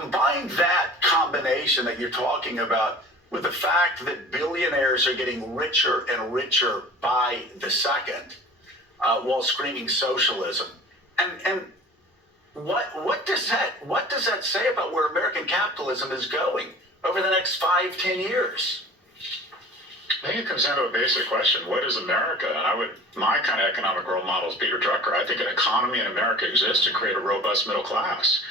combine that combination that you're talking about with the fact that billionaires are getting richer and richer by the second, while screaming socialism. And what does that say about where American capitalism is going over the next 5-10 years? I think it comes down to a basic question. What is America? My kind of economic role model is Peter Drucker. I think an economy in America exists to create a robust middle class.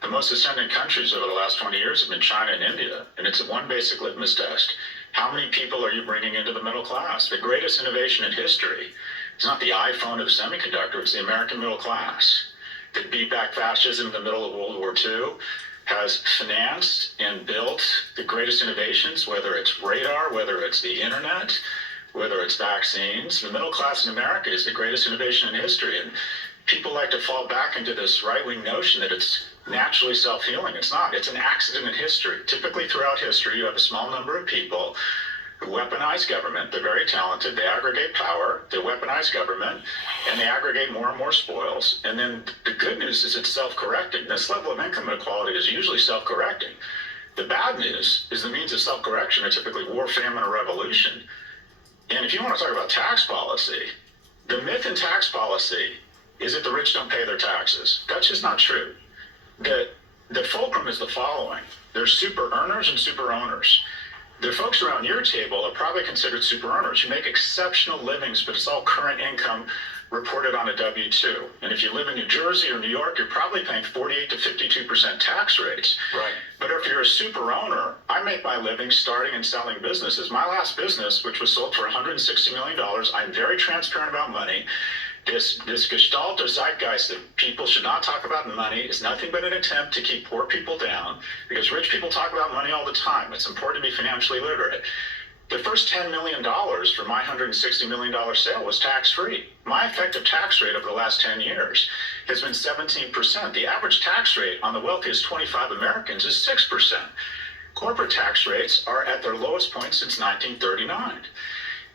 The most ascending countries over the last 20 years have been China and India, and it's one basic litmus test. How many people are you bringing into the middle class? The greatest innovation in history is not the iPhone or the semiconductor, it's the American middle class that beat back fascism in the middle of World War II, has financed and built the greatest innovations, whether it's radar, whether it's the internet, whether it's vaccines. The middle class in America is the greatest innovation in history. And people like to fall back into this right-wing notion that it's naturally self-healing. It's not. It's an accident in history. Typically throughout history, you have a small number of people who weaponize government. They're very talented. They aggregate power. They weaponize government, and they aggregate more and more spoils. And then the good news is it's self-correcting. This level of income inequality is usually self-correcting. The bad news is the means of self-correction are typically war, famine, or revolution. And if you want to talk about tax policy, the myth in tax policy is that the rich don't pay their taxes. That's just not true. The fulcrum is the following. There's super earners and super owners. The folks around your table are probably considered super earners. You make exceptional livings, but it's all current income reported on a W-2. And if you live in New Jersey or New York, you're probably paying 48 to 52% tax rates. Right. But if you're a super owner, I make my living starting and selling businesses. My last business, which was sold for $160 million, I'm very transparent about money. This gestalt or zeitgeist that people should not talk about money is nothing but an attempt to keep poor people down, because rich people talk about money all the time. It's important to be financially literate. The first $10 million for my $160 million sale was tax-free. My effective tax rate over the last 10 years has been 17%. The average tax rate on the wealthiest 25 Americans is 6%. Corporate tax rates are at their lowest point since 1939.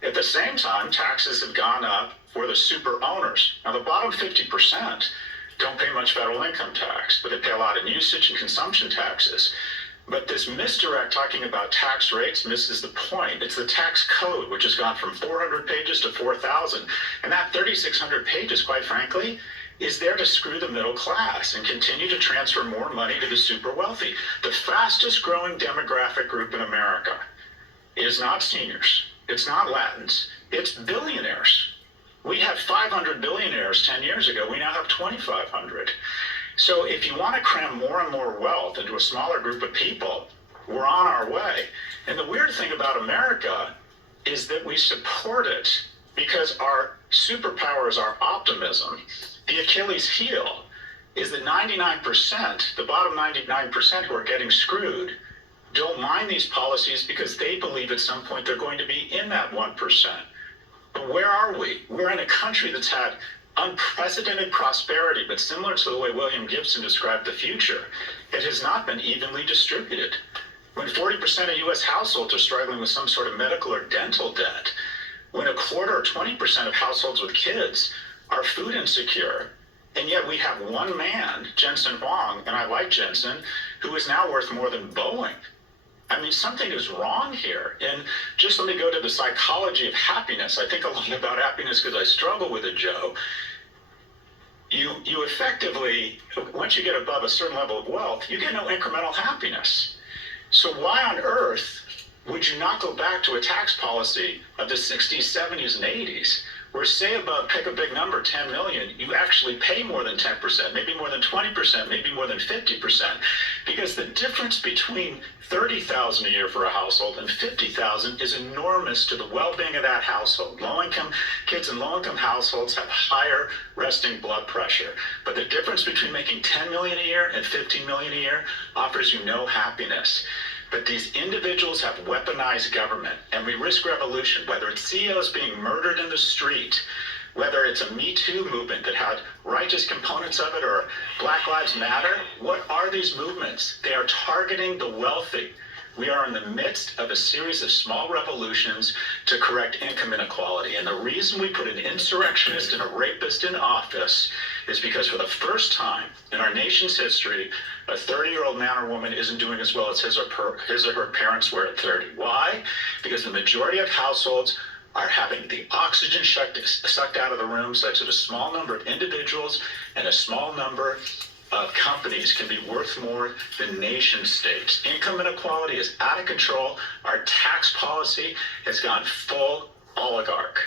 At the same time, taxes have gone up for the super owners. Now, the bottom 50% don't pay much federal income tax, but they pay a lot in usage and consumption taxes. But this misdirect talking about tax rates misses the point. It's the tax code, which has gone from 400 pages to 4,000. And that 3,600 pages, quite frankly, is there to screw the middle class and continue to transfer more money to the super wealthy. The fastest growing demographic group in America is not seniors. It's not Latins. It's billionaires. We had 500 billionaires 10 years ago. We now have 2,500. So if you want to cram more and more wealth into a smaller group of people, we're on our way. And the weird thing about America is that we support it because our superpower is our optimism. The Achilles heel is that 99%, the bottom 99% who are getting screwed, don't mind these policies because they believe at some point they're going to be in that 1%. But where are we? We're in a country that's had unprecedented prosperity, but similar to the way William Gibson described the future, it has not been evenly distributed. When 40% of U.S. households are struggling with some sort of medical or dental debt, when a quarter or 20% of households with kids are food insecure, and yet we have one man, Jensen Huang, and I like Jensen, who is now worth more than Boeing. I mean, something is wrong here. And just let me go to the psychology of happiness. I think a lot about happiness because I struggle with it, Joe. You effectively, once you get above a certain level of wealth, you get no incremental happiness. So why on earth would you not go back to a tax policy of the 60s, 70s, and 80s, where say above, pick a big number, 10 million, you actually pay more than 10%, maybe more than 20%, maybe more than 50%, because the difference between 30,000 a year for a household and 50,000 is enormous to the well-being of that household. Low-income kids in low-income households have higher resting blood pressure, but the difference between making 10 million a year and 15 million a year offers you no happiness. But these individuals have weaponized government, and we risk revolution, whether it's CEOs being murdered in the street, whether it's a Me Too movement that had righteous components of it, or Black Lives Matter. What are these movements? They are targeting the wealthy. We are in the midst of a series of small revolutions to correct income inequality. And the reason we put an insurrectionist and a rapist in office is because for the first time in our nation's history, a 30-year-old man or woman isn't doing as well as his or her parents were at 30. Why? Because the majority of households are having the oxygen sucked out of the room such that a small number of individuals and a small number of companies can be worth more than nation states. Income inequality is out of control. Our tax policy has gone full oligarch.